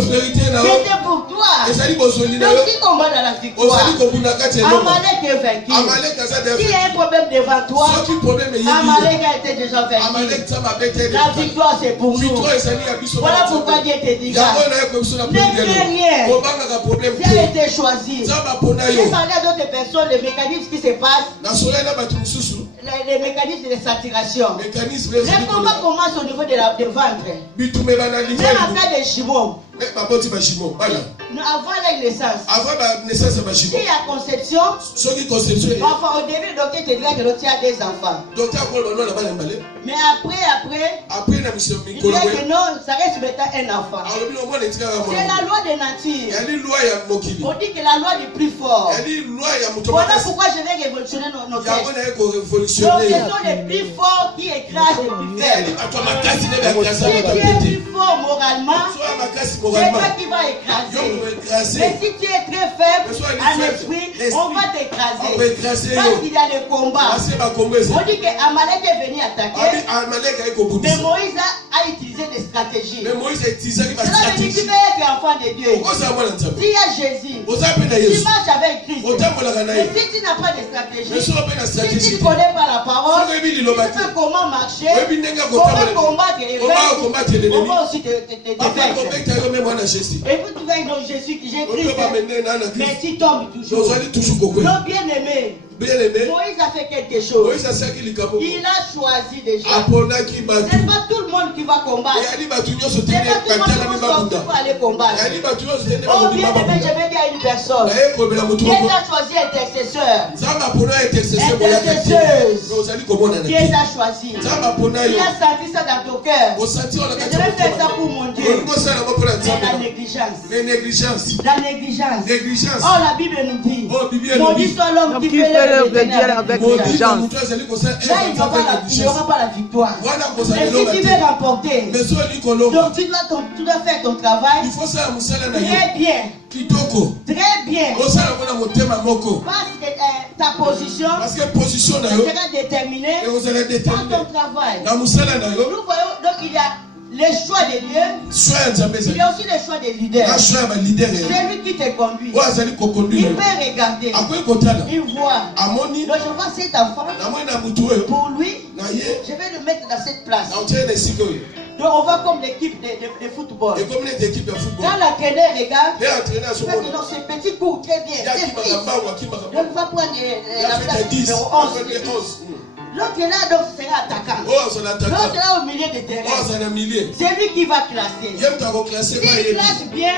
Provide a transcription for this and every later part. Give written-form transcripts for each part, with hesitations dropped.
C'était pour toi. Donc qui combat dans la victoire? Amalek est vaincu. S'il y a un problème devant toi, Amalek a été déjà vaincu. La victoire c'est pour nous. Voilà pourquoi Dieu te dit, ne crains rien. Dieu a été choisi. J'ai parlé à d'autres personnes, les mécanismes qui se passent, les mécanismes de saturation. Le combat commence au niveau de ventre. Même après des jumeaux. Avant la naissance, s'il y a conception, enfin au début le docteur te dira que tu as des enfants. Mais après, il dit que non, ça reste maintenant un enfant. C'est la loi de nature. On dit que la loi du plus fort. Voilà pourquoi je vais révolutionner nos textes. Donc ce sont les plus forts qui écrasent les plus faibles. Si tu es plus fort moralement, c'est toi qui vas écraser. Mais si tu es très faible en esprit, on va t'écraser. Parce qu'il y a le combat. On dit qu'Amalek est venu attaquer. Mais Moïse a utilisé des stratégies. Cela veut dire que tu vas être enfant de Dieu. S'il y a Jésus, tu marches avec Christ. Mais si tu n'as pas de stratégie, si tu ne connais pas la parole, tu ne sais pas comment marcher, comment combattre et on va aussi te et vous trouvez dans Jésus qui j'ai Christ, mais tu tombes toujours. Non, bien aimé. Moïse a fait quelque chose. Il a choisi des gens. Ce n'est pas tout le monde qui va combattre. Ce n'est pas tout le monde qui va sortir pour aller combattre. Oh bien aimé, je vais dire à une personne. Dieu t'a choisi intercesseur. Intercesseuse. Dieu t'a choisi. Il a senti ça dans ton cœur. Je vais faire ça pour mon Dieu. Mais la négligence. La négligence. Oh la Bible nous dit. Maudit soit l'homme qui fait avec négligence. Là, il n'y aura pas la victoire. Mais si tu veux remporter, donc tu dois faire ton travail très bien. Très bien. Parce que ta position sera déterminée par ton travail. Nous voyons, donc il y a le choix de Dieu, il y a aussi le choix des leaders. C'est lui qui te conduit. Il peut regarder, il voit. Donc je vois cet enfant, pour lui, je vais le mettre dans cette place. Donc on va comme l'équipe de football. Quand l'entraîneur regarde, ce petit coup très bien. Donc on va prendre la place numéro 11. L'autre là, donc, sera attaquant. L'autre là, au milieu de terrain. C'est lui qui va classer. S'il classe bien,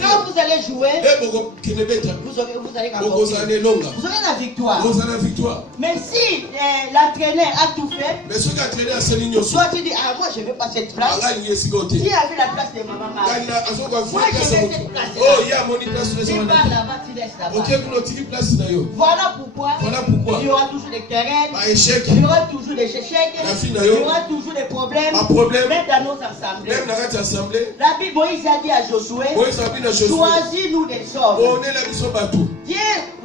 quand vous allez jouer, vous allez remporter. Vous aurez la victoire. Mais si l'entraîneur a tout fait, soit tu dis, ah, moi je ne veux pas cette place. Qui a vu la place de ma maman? Moi je veux cette place. Tu vas là-bas, tu laisses là-bas. Voilà pourquoi il y aura toujours des terrains. Il y aura toujours des échecs, il y aura toujours des problèmes, même dans nos assemblées. La Bible, Moïse a dit à Josué, choisis-nous des hommes. Dieu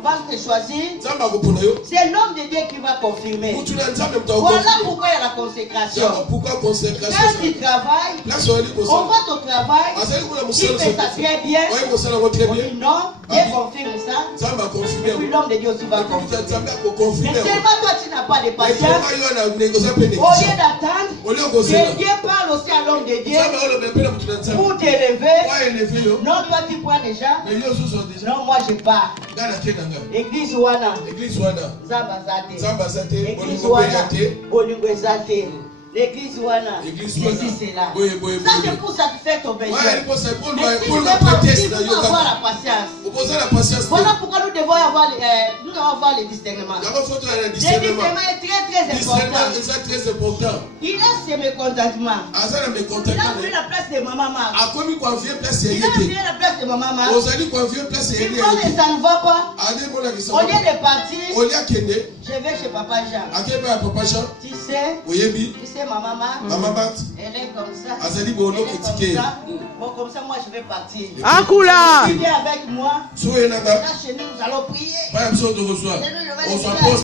va te choisir, c'est l'homme de Dieu qui va confirmer. Voilà pourquoi il y a la consécration. Quand tu travailles, on voit ton travail, tu fais ça très bien, on dit non, Dieu confirme ça, et puis l'homme de Dieu aussi va confirmer. Mais seulement toi tu n'as pas de patience. Au lieu d'attendre, Dieu parle aussi à l'homme de Dieu pour t'élever. Non, toi tu crois déjà. Non, moi je pars. Église Wana. Zambazate. Église Wana. Bolingo Zate. L'église Wana, Jésus c'est là. Ça c'est pour satisfaire ton besoin. Mais si nous devons avoir la patience. Voilà pourquoi nous devons avoir le discernement. Le discernement est très important. Il a ses mécontentements. Il a pris la place de ma maman. Il a pris la place de ma maman. Il pense que ça ne va pas. Au lieu de partir, je vais chez Papa Jean. Tu sais, ma maman, elle est comme ça. Bon, comme ça, moi, je vais partir. Tu viens avec moi. Là, chez nous, nous allons prier.